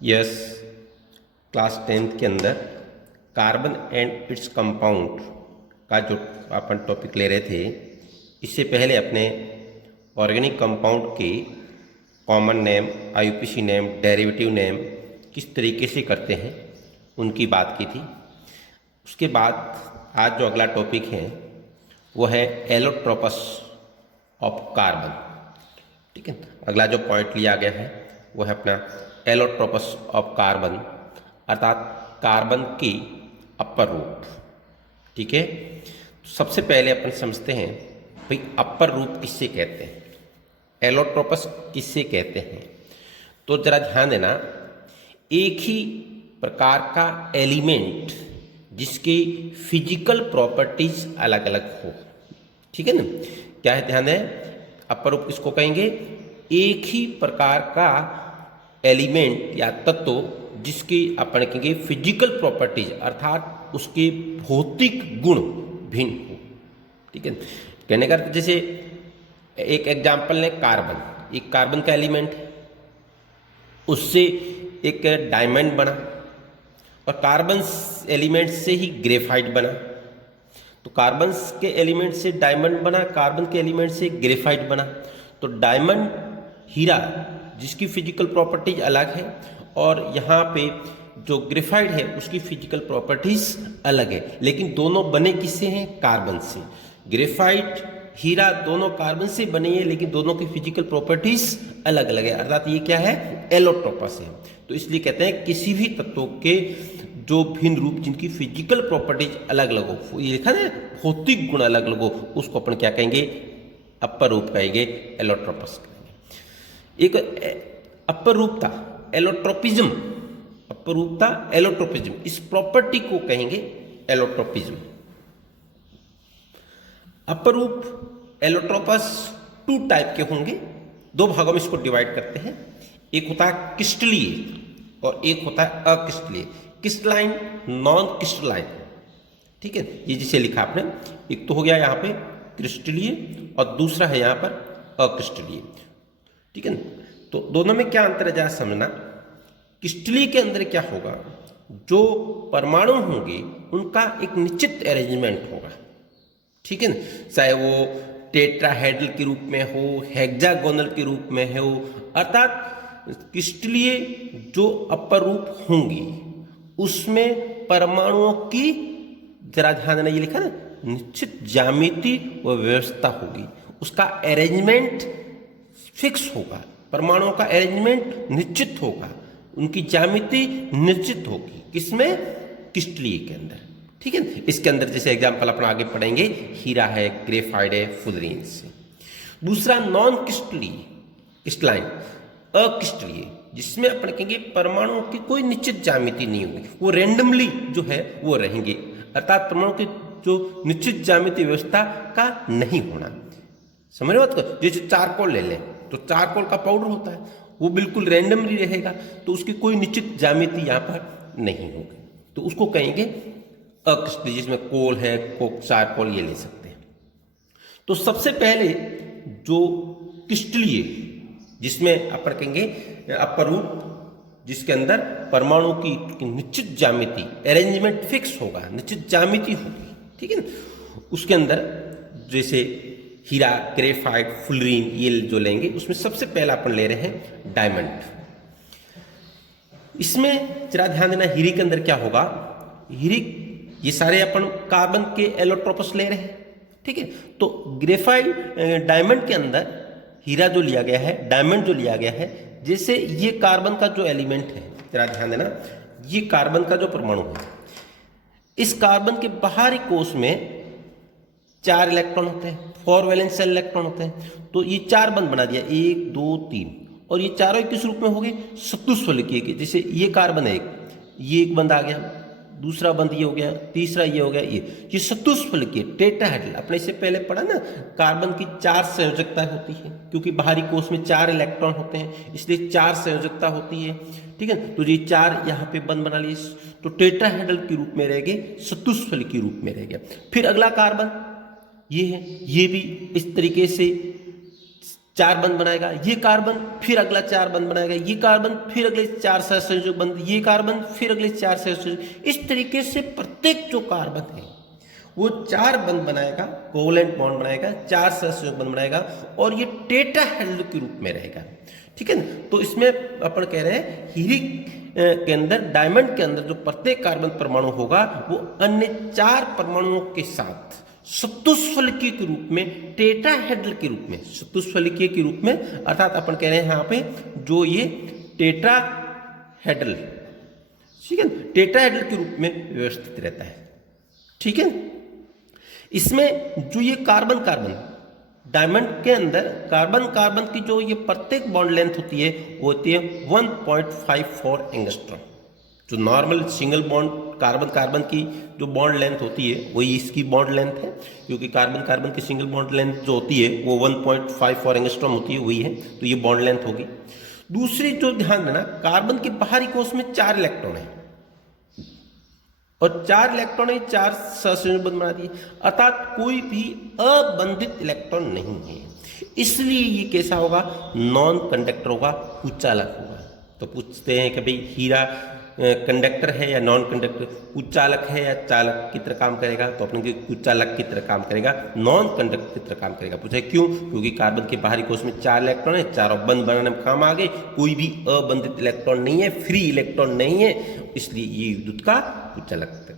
Yes, class 10th के अंदर carbon and its compound का जो अपन टॉपिक ले रहे थे, इससे पहले अपने ऑर्गेनिक कंपाउंड के common name, IUPAC name, derivative name किस तरीके से करते हैं उनकी बात की थी। उसके बाद आज जो अगला टॉपिक है वो है एलोट्रोपस ऑफ कार्बन। ठीक है, अगला जो पॉइंट लिया गया है वो है अपना एलोट्रोपस ऑफ कार्बन, अर्थात कार्बन की अपर रूप। ठीक है, तो सबसे पहले अपन समझते हैं भाई अपर रूप किससे कहते हैं, एलोट्रोपस किससे कहते हैं। तो जरा ध्यान देना, एक ही प्रकार का एलिमेंट जिसकी फिजिकल प्रॉपर्टीज अलग अलग हो। ठीक है ना, क्या है, ध्यान है, अपर रूप किसको कहेंगे, एक ही प्रकार का एलिमेंट या तत्व जिसकी अपन कहेंगे फिजिकल प्रॉपर्टीज अर्थात उसके भौतिक गुण भिन्न हो। ठीक है, कहने का जैसे एक एग्जाम्पल है कार्बन, एक कार्बन का एलिमेंट है, उससे एक डायमंड बना और कार्बन एलिमेंट से ही ग्रेफाइट बना। तो कार्बन के एलिमेंट से डायमंड बना, कार्बन के एलिमेंट से ग्रेफाइट बना। तो डायमंड हीरा जिसकी फिजिकल प्रॉपर्टीज अलग है और यहाँ पे जो ग्रेफाइट है उसकी फिजिकल प्रॉपर्टीज अलग है, लेकिन दोनों बने किससे हैं, कार्बन से। ग्रेफाइट, हीरा दोनों कार्बन से बने हैं, लेकिन दोनों की फिजिकल प्रॉपर्टीज अलग अलग है, अर्थात ये क्या है, एलोट्रोपस है। तो इसलिए कहते हैं किसी भी तत्व के जो भिन्न रूप जिनकी फिजिकल प्रॉपर्टीज अलग अलग हो, ये लिखा है भौतिक गुण अलग अलग हो, उसको अपन क्या कहेंगे, अपर रूप कहेंगे, एलोट्रोपस कहेंगे। एक अपर रूप था एलोट्रोपिज्म, अपर रूप था एलोट्रोपिज्म, इस प्रॉपर्टी को कहेंगे एलोट्रोपिज्म। अपर रूप एलोट्रोपस टू टाइप के होंगे, दो भागों में इसको डिवाइड करते हैं। एक होता है क्रिस्टलीय और एक होता है अक्रिस्टलीय, क्रिस्टलाइन, नॉन क्रिस्टलाइन। ठीक है, ये जिसे लिखा आपने, एक तो हो गया यहाँ पे क्रिस्टलीय और दूसरा है यहाँ पर अक्रिस्टलीय। ठीक है, तो दोनों में क्या अंतर है जरा समझना। क्रिस्टलीय के अंदर क्या होगा, जो परमाणु होंगे उनका एक निश्चित अरेंजमेंट होगा। ठीक है ना, चाहे वो टेट्राहेड्रल के रूप में हो, हेक्सागोनल के रूप में हो, अर्थात क्रिस्टलीय जो अपर रूप होंगी उसमें परमाणुओं की, जरा ध्यान देना, ये लिखा ना, निश्चित ज्यामिति व व्यवस्था होगी, उसका अरेंजमेंट फिक्स होगा, परमाणुओं का अरेंजमेंट निश्चित होगा, उनकी ज्यामिति निश्चित होगी, किसमें, क्रिस्टलीय के अंदर। ठीक है, इसके अंदर जैसे एग्जांपल अपन आगे पढ़ेंगे, हीरा है, ग्रेफाइट है, फुलरीन से। दूसरा नॉन क्रिस्टलीय, क्रिस्टलाइन, अक्रिस्टलीय, जिसमें अपन कहेंगे परमाणुओं की कोई निश्चित ज्यामिति नहीं होगी, वो रैंडमली जो है वो रहेंगे, अर्थात परमाणु की जो निश्चित ज्यामिति व्यवस्था का नहीं होना। समझ रहे हो बात, जैसे चारकोल ले लें तो चारकोल का पाउडर होता है, वो बिल्कुल रैंडमली रहेगा, तो उसकी कोई निश्चित ज्यामिति यहाँ पर नहीं होगी, तो उसको कहेंगे अक्रिस्टलीय, जिसमें कोल है, कोक, चारकोल ये ले सकते हैं। तो सबसे पहले जो क्रिस्टलीय, जिसमें अपन कहेंगे अपर रूप, जिसके अंदर परमाणु की निश्चित ज्यामिति, अरेंजमेंट फिक्स होगा, निश्चित ज्यामिति होगी। ठीक है ना, उसके अंदर जैसे हीरा, ग्रेफाइट, फुलरीन ये जो लेंगे, उसमें सबसे पहला अपन ले रहे हैं डायमंड। इसमें जरा ध्यान देना, हीरे के अंदर क्या होगा, हीरे, ये सारे अपन कार्बन के एलोट्रोपस ले रहे हैं। ठीक है, तो ग्रेफाइट, डायमंड के अंदर हीरा जो लिया गया है, डायमंड जो लिया गया है, जैसे ये कार्बन का जो एलिमेंट है, जरा ध्यान देना, ये कार्बन का जो परमाणु है, इस कार्बन के बाहरी कोश में 4 इलेक्ट्रॉन होते हैं, 4 वैलेंस इलेक्ट्रॉन होते हैं। तो ये 4 बंध बना दिया, 1 2 3, और ये चारों किस रूप में हो गए, चतुष्फलकीय के। जैसे ये कार्बन है एक, ये एक बंध आ गया, दूसरा बंध ये हो गया, तीसरा ये हो गया, ये चतुष्फलकीय टेट्राहेड्रल। अपने इससे पहले पढ़ा ना, कार्बन की 4 संयोजकता होती है, क्योंकि बाहरी कोश में 4 इलेक्ट्रॉन होते हैं, इसलिए 4 संयोजकता होती है। ठीक है, तो ये 4 यहाँ पे बंध बना लिए, तो टेट्राहेड्रल के रूप में रह गए, चतुष्फलकीय रूप में रह गया। फिर अगला कार्बन ये है, ये भी इस तरीके से 4 बंध बनाएगा, ये कार्बन फिर अगला 4 बंध बनाएगा, ये कार्बन फिर अगले 4 सहसंयोजक बंध, ये कार्बन फिर अगले 4 सहसंयोजक। इस तरीके से प्रत्येक जो कार्बन है वो 4 बंध बनाएगा, कोवलेंट बॉन्ड बनाएगा, 4 सहसंयोजक बंध बनाएगा और ये टेट्राहेड्रल के रूप में रहेगा। ठीक है ना। तो इसमें अपन कह रहे हैं हीलिक के अंदर, डायमंड के अंदर जो प्रत्येक कार्बन परमाणु होगा वो अन्य 4 परमाणुओं के साथ चतुष्फलकीय के रूप में, टेट्राहेड्रल के रूप में, चतुष्फलकीय के रूप में, अर्थात अपन कह रहे हैं यहाँ पे जो ये टेट्राहेड्रल, ठीक है, टेट्राहेड्रल के रूप में व्यवस्थित रहता है। ठीक है। इसमें जो ये कार्बन कार्बन डायमंड के अंदर कार्बन कार्बन की जो ये प्रत्येक बॉन्ड लेंथ होती है वो होती है 1.54 एंगस्ट्रॉम। जो normal single bond carbon carbon की जो बॉन्ड लेंथ होती है वही इसकी बॉन्ड लेंथ है, क्योंकि कार्बन कार्बन की सिंगल बॉन्ड लेंथ जो होती है वो 1.54 एंगस्ट्रॉम होती है, वही है, तो ये बॉन्ड लेंथ होगी। दूसरी जो ध्यान देना, कार्बन के बाहरी कोश में 4 इलेक्ट्रॉन है और 4 इलेक्ट्रॉन ही 4 सहसंयोजक बंध बना दिए, अर्थात कोई भी अबंधित इलेक्ट्रॉन नहीं है, इसलिए ये कैसा होगा, नॉन कंडक्टर होगा, कुचालक होगा। तो पूछते हैं कि भाई हीरा कंडक्टर है या नॉन कंडक्टर, कुचालक है या चालक की तरह काम करेगा, तो अपने कुचालक की तरह काम करेगा, नॉन कंडक्टर की तरह काम करेगा। पूछे क्यों, क्योंकि कार्बन के बाहरी कोश में 4 इलेक्ट्रॉन है, 4 बंध बनाने में काम आ गए, कोई भी अबंधित इलेक्ट्रॉन नहीं है, फ्री इलेक्ट्रॉन नहीं है, इसलिए ये विद्युत का कुचालक होगा।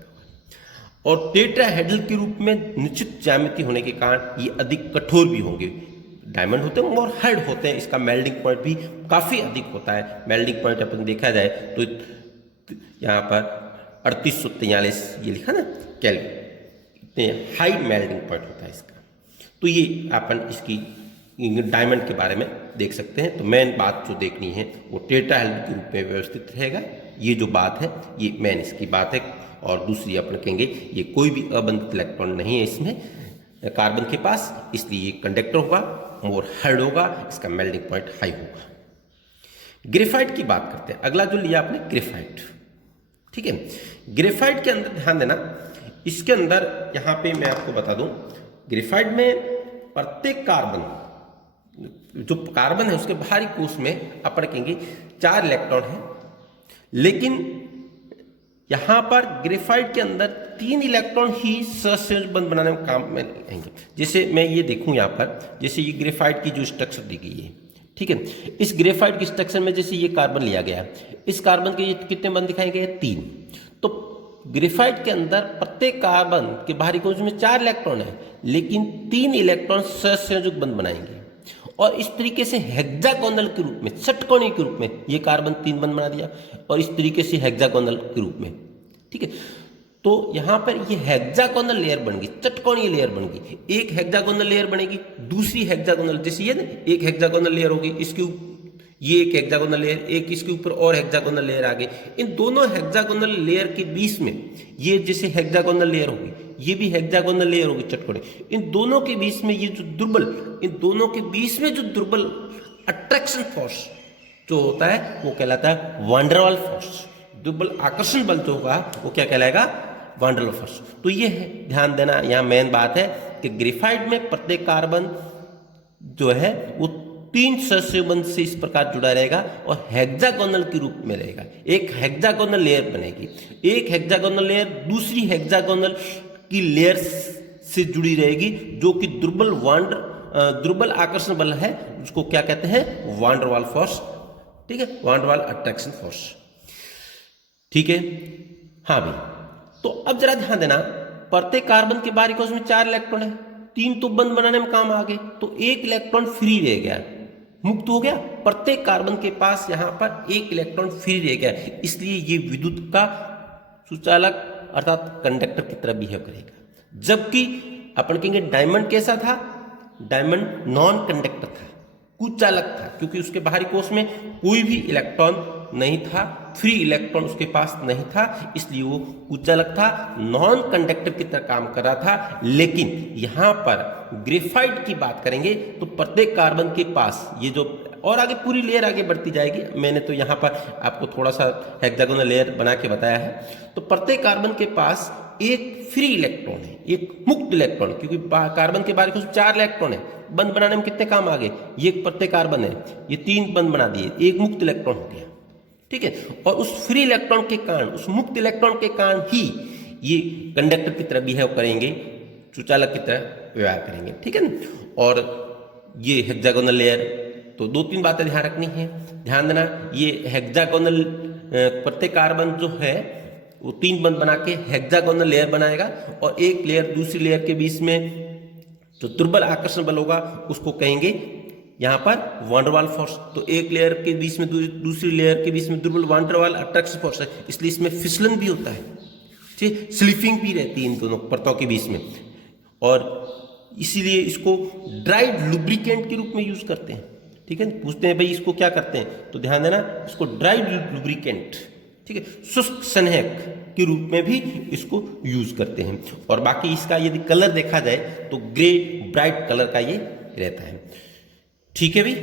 और टेट्राहेड्रल के रूप में निश्चित ज्यामिति होने के कारण ये अधिक कठोर भी होंगे। डायमंड होते हैं और हार्ड होते हैं, इसका मेल्टिंग पॉइंट भी काफी अधिक होता है। मेल्टिंग पॉइंट अपन देखा जाए तो यहाँ पर 3843 ये लिखा ना केल्विन, इतने हाई मेल्टिंग पॉइंट होता है इसका। तो ये अपन इसकी डायमंड के बारे में देख सकते हैं। तो मेन बात जो देखनी है वो टेट्राहेड्रल के रूप में व्यवस्थित रहेगा, ये जो बात है ये मेन इसकी बात है। और दूसरी अपन कहेंगे ये कोई भी अबंधित इलेक्ट्रॉन नहीं है इसमें कार्बन के पास, इसलिए ये कंडक्टर होगा, मोर हार्ड होगा, इसका मेल्टिंग पॉइंट हाई होगा। ग्रेफाइट की बात करते हैं, अगला जो लिया आपने ग्रेफाइट। ठीक है। ग्रेफाइट के अंदर ध्यान देना, इसके अंदर यहां पे मैं आपको बता दूं, ग्रेफाइट में प्रत्येक कार्बन, जो कार्बन है उसके बाहरी कोश में अपन कहेंगे 4 इलेक्ट्रॉन है, लेकिन यहां पर ग्रेफाइट के अंदर 3 इलेक्ट्रॉन ही सहसंयोजक बंध बनाने में काम में आएंगे। जैसे मैं ये देखूं यहां पर, जैसे ये ग्रेफाइट की जो स्ट्रक्चर दी गई है, ठीक है, इस ग्रेफाइट की स्ट्रक्चर में जैसे ये कार्बन लिया गया, इस कार्बन के ये कितने बंध दिखाए गए, 3। तो ग्रेफाइट के अंदर प्रत्येक कार्बन के बाहरी कोश में 4 इलेक्ट्रॉन है, लेकिन 3 इलेक्ट्रॉन सहसंयोजक बंध बनाएंगे और इस तरीके से हेक्सागोनल के रूप में, षटकोणीय के रूप में ये कार्बन 3 बंध बना दिया और इस तरीके से हेक्सागोनल के रूप में। ठीक है। तो यहां पर ये हेक्सागोनल लेयर बन गई, षटकोणीय लेयर बन गई। एक हेक्सागोनल लेयर बनेगी, दूसरी हेक्सागोनल, जैसे ये ना एक हेक्सागोनल लेयर होगी, इसके ये एक हेक्सागोनल लेयर, एक इसके ऊपर और हेक्सागोनल लेयर आ गई। इन दोनों हेक्सागोनल लेयर के बीच में ये जैसे हेक्सागोनल लेयर होगी, ये भी हेक्सागोनल लेयर होगी चटकोनी, इन दोनों के बीच में ये जो दुर्बल, इन दोनों के बीच में जो दुर्बल अट्रैक्शन फोर्स जो होता है वो कहलाता है वान डेर वाल फोर्स। दुर्बल आकर्षण बल जो होगा वो क्या कहलाएगा, वान डेर वाल फोर्स। तो ये है, ध्यान देना, यहाँ मेन बात है कि ग्रेफाइट में प्रत्येक कार्बन जो है वो 3 सहसंयोजक बंध से इस प्रकार जुड़ा रहेगा और हेक्सागोनल के रूप में रहेगा। एक हेक्सागोनल लेयर बनेगी, एक हेक्सागोनल लेयर दूसरी हेक्सागोनल की लेयर से जुड़ी रहेगी, जो कि दुर्बल आकर्षण बल है, उसको क्या कहते हैं, वान डेर वाल फोर्स। ठीक है, वान डेर वाल अट्रैक्शन फोर्स। ठीक है। हाँ भाई, तो अब जरा ध्यान देना, प्रत्येक कार्बन के बाहरी कोश में 4 इलेक्ट्रॉन है, 3 तो बंध बनाने में काम आ गए, तो 1 इलेक्ट्रॉन फ्री रह गया, मुक्त हो गया। प्रत्येक कार्बन के पास यहां पर 1 इलेक्ट्रॉन फ्री रह गया, इसलिए ये विद्युत का सुचालक अर्थात कंडक्टर की तरह बिहेव करेगा। जबकि अपन कहेंगे डायमंड कैसा था, डायमंड नॉन कंडक्टर था, कुचालक था, क्योंकि उसके बाहरी कोश में कोई भी इलेक्ट्रॉन नहीं था, फ्री इलेक्ट्रॉन उसके पास नहीं था, इसलिए वो कुचालक था, नॉन कंडक्टर की तरह काम कर रहा था। लेकिन यहां पर ग्रेफाइट की बात करेंगे तो प्रत्येक कार्बन के पास ये जो, और आगे पूरी लेयर आगे बढ़ती जाएगी, मैंने तो यहाँ पर आपको थोड़ा सा हेक्सागोनल लेयर बना के बताया है। तो प्रत्येक कार्बन के पास एक फ्री इलेक्ट्रॉन है, एक मुक्त इलेक्ट्रॉन, क्योंकि कार्बन के बारे में 4 इलेक्ट्रॉन है, बंद बनाने में कितने काम आ गए, ये एक प्रत्येक कार्बन है, ये 3 बंद बना दिए, एक मुक्त इलेक्ट्रॉन हो गया, ठीक है। और उस फ्री इलेक्ट्रॉन के कारण, उस मुक्त इलेक्ट्रॉन के कारण ही ये कंडक्टर की तरह बिहेव करेंगे, सुचालक की तरह व्यवहार करेंगे, ठीक है ना। और ये हेक्सागोनल लेयर, तो 2-3 बातें ध्यान रखनी है, ध्यान देना, ये हेक्सागोनल प्रत्येक कार्बन जो है वो 3 बंद बना के हेक्सागोनल लेयर बनाएगा, और एक लेयर दूसरी लेयर के बीच में जो दुर्बल आकर्षण बल होगा उसको कहेंगे यहाँ पर वांडरवाल फोर्स। तो एक लेयर के बीच में दूसरी लेयर के बीच में दुर्बल वांडरवाल अट्रैक्शन फोर्स है, इसलिए इसमें फिसलन भी होता है, ठीक, स्लिपिंग भी रहती है इन दोनों परतों के बीच में, और इसीलिए इसको ड्राइड लुब्रिकेंट के रूप में यूज करते हैं, ठीक है। पूछते हैं भाई इसको क्या करते हैं, तो ध्यान देना, इसको ड्राइड लुब्रिकेंट, ठीक है, शुष्क संहयक के रूप में भी इसको यूज करते हैं। और बाकी इसका यदि कलर देखा जाए तो ग्रे ब्राइट कलर का ये रहता है, ठीक है भाई।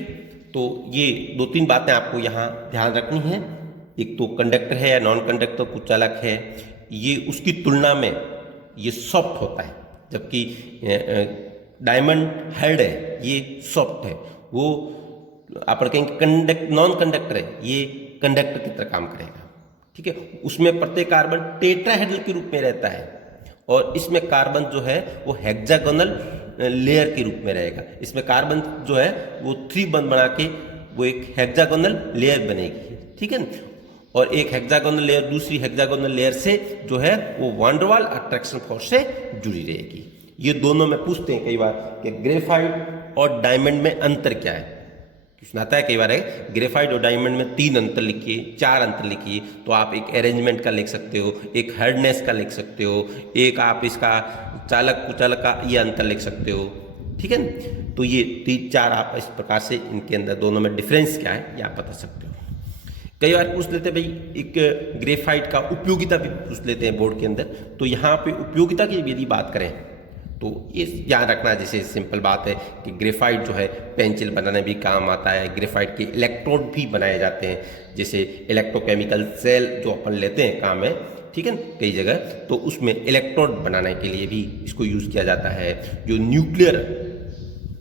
तो ये 2-3 बातें आपको यहाँ ध्यान रखनी है, एक तो कंडक्टर है या नॉन कंडक्टर कुचालक है, ये उसकी तुलना में ये सॉफ्ट होता है, जबकि डायमंड हेड है ये सॉफ्ट है, वो आप कहेंगे नॉन कंडक्टर है, ये कंडक्टर की तरह काम करेगा, ठीक है। उसमें प्रत्येक कार्बन टेट्राहेड्रल के रूप में रहता है, और इसमें कार्बन जो है वो हेक्सागोनल लेयर के रूप में रहेगा। इसमें कार्बन जो है वो 3 बंद बना के वो एक हेक्सागोनल लेयर बनेगी, ठीक है। और एक हेक्सागोनल लेयर दूसरी हेक्सागोनल लेयर से जो है वो वांडरवाल अट्रैक्शन फोर्स से जुड़ी रहेगी। ये दोनों में पूछते हैं कई बार कि ग्रेफाइट और डायमंड में अंतर क्या है, क्वेश्चन आता है कई बार है, ग्रेफाइट और डायमंड में 3 अंतर लिखिए, 4 अंतर लिखिए, तो आप एक अरेंजमेंट का लिख सकते हो, एक हार्डनेस का लिख सकते हो, एक आप इसका चालक कुचालक का ये अंतर लिख सकते हो, ठीक है ना। तो ये 3-4 आप इस प्रकार से इनके अंदर दोनों में डिफरेंस क्या है ये आप बता सकते हो। कई बार पूछ लेते हैं भाई एक ग्रेफाइट का उपयोगिता भी पूछ लेते हैं बोर्ड के अंदर, तो यहाँ पे उपयोगिता की यदि बात करें तो ये ध्यान रखना, जैसे सिंपल बात है कि ग्रेफाइट जो है पेंसिल बनाने भी काम आता है, ग्रेफाइट के इलेक्ट्रोड भी बनाए जाते हैं, जैसे इलेक्ट्रोकेमिकल सेल जो अपन लेते हैं काम में, ठीक है, कई जगह, तो उसमें इलेक्ट्रोड बनाने के लिए भी इसको यूज़ किया जाता है। जो न्यूक्लियर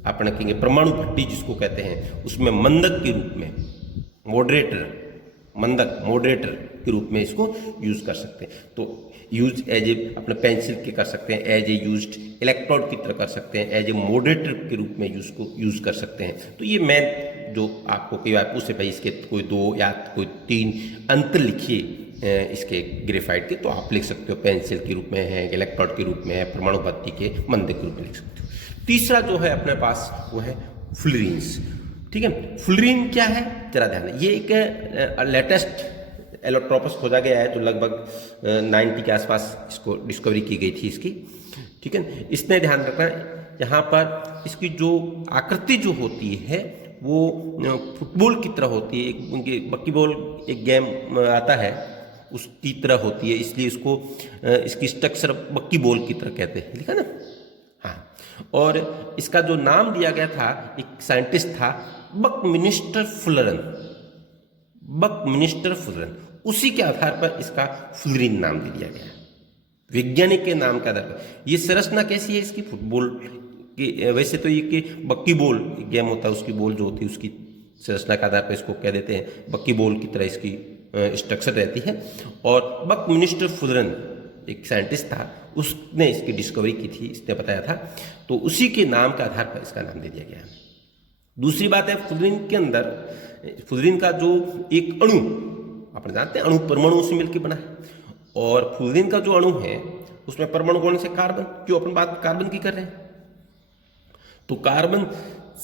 अपन कहेंगे परमाणु भट्टी जिसको कहते हैं, उसमें मंदक के रूप में मॉडरेटर के रूप में इसको यूज कर सकते हैं। तो यूज एज ए अपने पेंसिल के कर सकते हैं, एज ए यूज्ड इलेक्ट्रोड की तरह कर सकते हैं, एज ए मॉडरेटर के रूप में यूज कर सकते हैं। तो ये मेन जो आपको कई बार पूछे भाई इसके कोई 2 या कोई 3 अंतर लिखिए इसके ग्रेफाइट के, तो आप लिख सकते हो पेंसिल के रूप में है, इलेक्ट्रोड के रूप में है, परमाणु भट्टी के मंदक के रूप में लिख सकते हो। तीसरा जो है अपने पास वो है फुलरीन्स, ठीक है। फुलरीन क्या है जरा ध्यान है, ये एक लेटेस्ट एलोट्रोपस खोजा गया है, तो लगभग 90 के आसपास इसको डिस्कवरी की गई थी इसकी, ठीक है। इसमें ध्यान रखना यहाँ पर इसकी जो आकृति जो होती है वो फुटबॉल की तरह होती है, एक उनके बक्की बॉल एक गेम आता है उसकी तरह होती है, इसलिए इसको इसकी स्ट्रक्चर बक्की बॉल की तरह कहते हैं, लिखा ना, हाँ। और इसका जो नाम दिया गया था, एक साइंटिस्ट था बकमिनिस्टर फुलरन, उसी के आधार पर इसका फुलरीन नाम दे दिया गया, वैज्ञानिक के नाम के आधार पर। ये संरचना कैसी है इसकी फुटबॉल की, वैसे तो ये कि बक्की बॉल गेम होता है, उसकी बॉल जो होती है उसकी संरचना के आधार पर इसको कह देते हैं बक्की बॉल की तरह इसकी स्ट्रक्चर रहती है। और बकमिनिस्टर फुलरन एक साइंटिस्ट था, उसने इसकी डिस्कवरी की थी, इसने बताया था, तो उसी के नाम के आधार पर इसका नाम दे दिया गया। दूसरी बात है फुलरीन के अंदर, फुलरीन का जो एक अणु आप जानते हैं, अणु परमाणु से मिलकर बना है, और फुलरीन का जो अणु है उसमें परमाणु कौन से कार्बन, क्यों अपन बात कार्बन की कर रहे हैं, तो कार्बन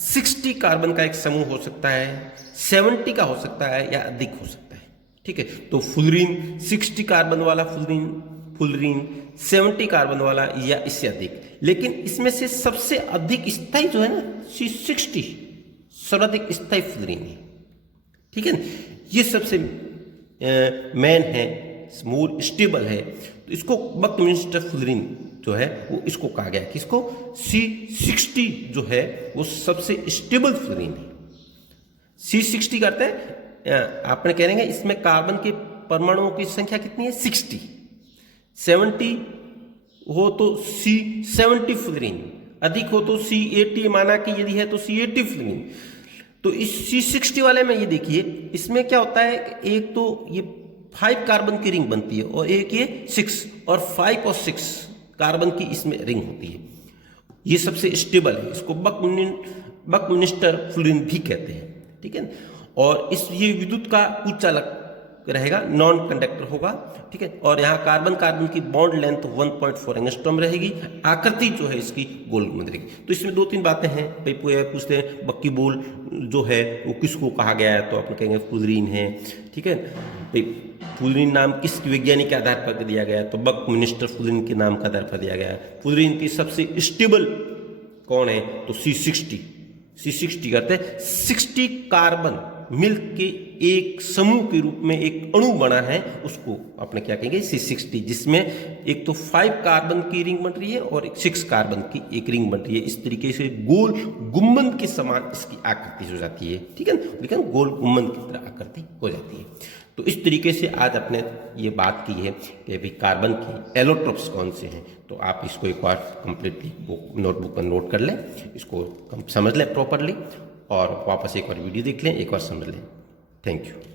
60 कार्बन का एक समूह हो सकता है, 70 का हो सकता है या अधिक हो सकता है, ठीक है। तो फुलरीन 60 कार्बन वाला फुलरीन 70 कार्बन वाला या इससे अधिक, लेकिन इसमें से सबसे अधिक स्थायी जो है ना C60 सर्वाधिक स्थायी फुलरीन है, ठीक है। ये सबसे मेन है, मोर स्टेबल है, तो इसको बकमिनिस्टर फुलरीन जो है वो इसको कहा गया कि इसको C60 जो है वो सबसे स्टेबल फुलरीन है। C60 करते हैं, आपने कहेंगे इसमें कार्बन के परमाणुओं की संख्या कितनी है 60, 70 हो तो C70 फ्लोरीन, अधिक हो तो C80, माना कि यदि है तो C80 फ्लोरीन। तो इस C60 वाले में ये देखिए, इसमें क्या होता है कि एक तो ये 5 कार्बन की रिंग बनती है और एक ये 6, और 5 और 6 कार्बन की इसमें रिंग होती है। ये सबसे स्टेबल है, इसको बकमिंस्टर फ्लोरीन भी कहते हैं, ठीक है। और इस ये विद्युत का कुचालक रहेगा, नॉन कंडक्टर होगा, ठीक है। और यहाँ कार्बन कार्बन की बॉन्ड लेंथ 1.4 एंगस्ट्रॉम रहेगी। आकृति जो है इसकी गोल घूम रहेगी। तो इसमें 2-3 बातें हैं भाई, पूछते हैं बक्की बोल जो है वो किसको कहा गया है, तो अपन कहेंगे फ्लोरीन है, ठीक है भाई। फ्लोरीन नाम किस वैज्ञानिक के आधार पर दिया गया है, तो बकमिंस्टर फ्लोरीन के नाम के आधार पर दिया गया है। फ्लोरीन की सबसे स्टेबल कौन है, तो C60 करते हैं। 60 कार्बन मिल के एक समूह के रूप में एक अणु बना है, उसको अपने क्या कहेंगे, C60, जिसमें एक तो 5 कार्बन की रिंग बन रही है और एक 6 कार्बन की एक रिंग बन रही है। इस तरीके से गोल गुंबद के समान इसकी आकृति हो जाती है, ठीक है, लेकिन गोल गुंबद की तरह आकृति हो जाती है। तो इस तरीके से आज अपने ये बात की है कि भाई कार्बन की एलोट्रोप्स कौन से हैं। तो आप इसको एक बार कंप्लीटली नोटबुक पर नोट कर लें, इसको समझ लें प्रॉपरली, और वापस एक बार वीडियो देख लें, एक बार समझ लें। Thank you.